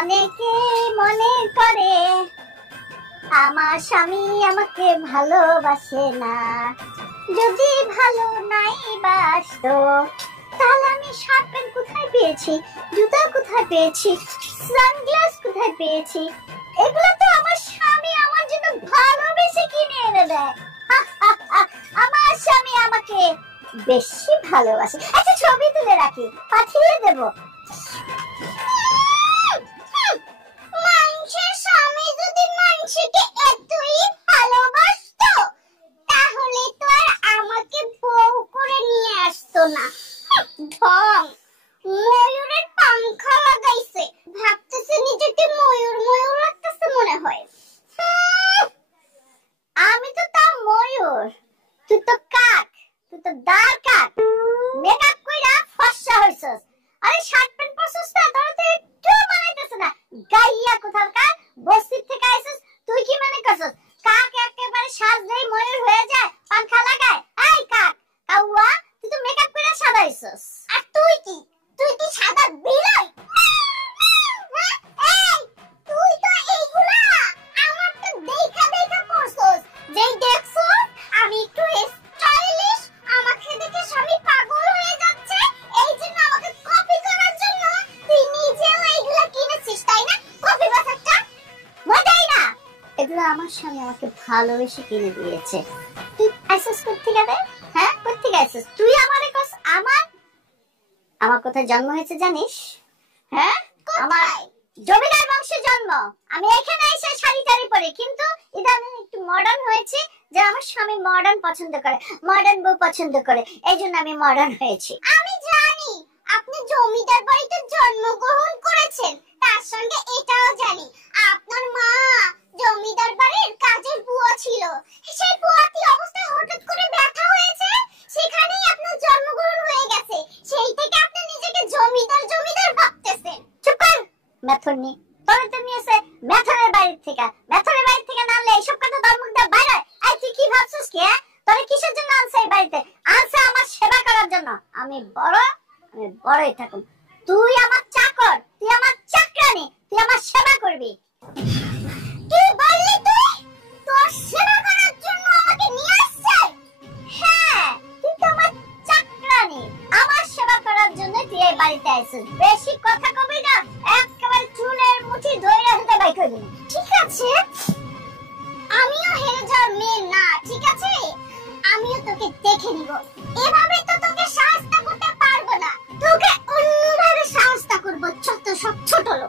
অনেকে মনে করে আমার স্বামী আমাকে ভালোবাসে না। যদি ভালো নাই বাসতো তাহলে আমি শার্ট প্যান্ট কোথায় পেয়েছি, জুতা কোথায় পেয়েছি, সানগ্লাস কোথায় পেয়েছি? এগুলো তো আমার স্বামী আমার জন্য ভালোবেসে কিনে এনে দেয়। আমার স্বামী আমাকে বেশি ভালোবাসে। একটা ছবি তুলে রাখি, পাঠিয়ে দেব। মানুষের স্বামী যদি মানুষকে এতই ভালোবাসতো তাহলে তো আর আমাকে বউ করে নিয়ে আসতো না। ঢং, ময়ূরের পাংখা লাগাইছে, ভাবতেছে নিজেকে ময়ূর ময়ূর লাগতেছে মনে হয়। আমি তো তা ময়ূর, তুই তো কাক, তুই তো দাঁড় কাক। মেকআপ কইরা ফর্সা হইছস, আরে শার্ট প্যান্ট পরছস না, তোরা তো একটু মানাইতেছ না। গাইয়া কোথাকার, বস্তি থেকে আইছস, তুই কি মনে করছস কাক একেবারে সাজলেই ময়ূর হয়ে যায়, পাংখা লাগায়? এই কাক, কাউয়া, তুই তো মেকআপ কইরা সাদা হইছস। আর তুই কি সাদা বিলাই? এই তুই তো এইগুলা আমার তো দেখা দেখা করছস, যেই দেখছস আমি একটু স্টাইলিশ, আমাকে দেখে স্বামী পাগল হয়ে যাচ্ছে, এই জন্য আমাকে কপি করার জন্য তুই নিজেও এইগুলা কিনেছিস, তাই না? কপি বাচ্চাটা মজাই না। এগুলো আমার স্বামী আমাকে ভালোবেসে কিনে দিয়েছে। তুই আইসস কোত্থেকে রে? হ্যাঁ, কোত্থেকে আইসস তুই? আমারে কস আমার কোথায় জন্ম হয়েছে জানিস? হ্যাঁ, আমার জমিদার বংশে জন্ম। আমি এখানে এসে শাড়ি টাড়ি পরে, কিন্তু ইদানিং একটু মডার্ন হয়েছে, যে আমার স্বামী মডার্ন পছন্দ করে, মডার্ন বউ পছন্দ করে, এই জন্য আমি মডার্ন হয়েছি। আমি জানি আপনি জমিদার বাড়িতে জন্মগ্রহণ করেছেন, তার সঙ্গে এটাও জানি আপনার মা জমিদার বাড়ির কাজের বুয়া ছিল। সেই বুয়াটি অবস্থায় হঠাৎ করে ব্যথা হয়েছে, সেখানেই আপনার জন্মগ্রহণ হয়ে গেছে। সেই থেকে আপনি নিজেকে জমিদার জমিদার ভাবতেছেন। চুপ কর মেথরনি, তোরে তো নিয়েছে মেথরের বাড়ি থেকে। মেথরের বাড়ি থেকে না আনলে এইসব কথা তোর মুখ দিয়ে বাইরে হয়? এই তুই কি ভাবছিস কি? তোরে কিসের জন্য আনছে এই বাড়িতে? আনছে আমার সেবা করার জন্য। আমি বড়ই থাকুম, তুই আমার চাকর, তুই আমার চাকরানি, তুই আমার সেবা করবি। কি বললি তুই? তোর সেবা করার জন্য আমাকে নিয়ে আসছে? হ্যাঁ, তুই তো আমার চাকরানি, আমার সেবা করার জন্য তুই এই বাড়িতে আইছিস। বেশি কথা কবি না, একেবারে চুলের মুঠি ধরে হাতে বাই করে দিবি। ঠিক আছে, আমিও হেরে যাওয়ার মেয়ে না, ঠিক আছে? আমিও তোকে দেখে নিব। এভাবে তো তোকে সাহায্য করতে পারবো না, তোকে অন্যভাবে সাহায্য করব। ছোট লোক।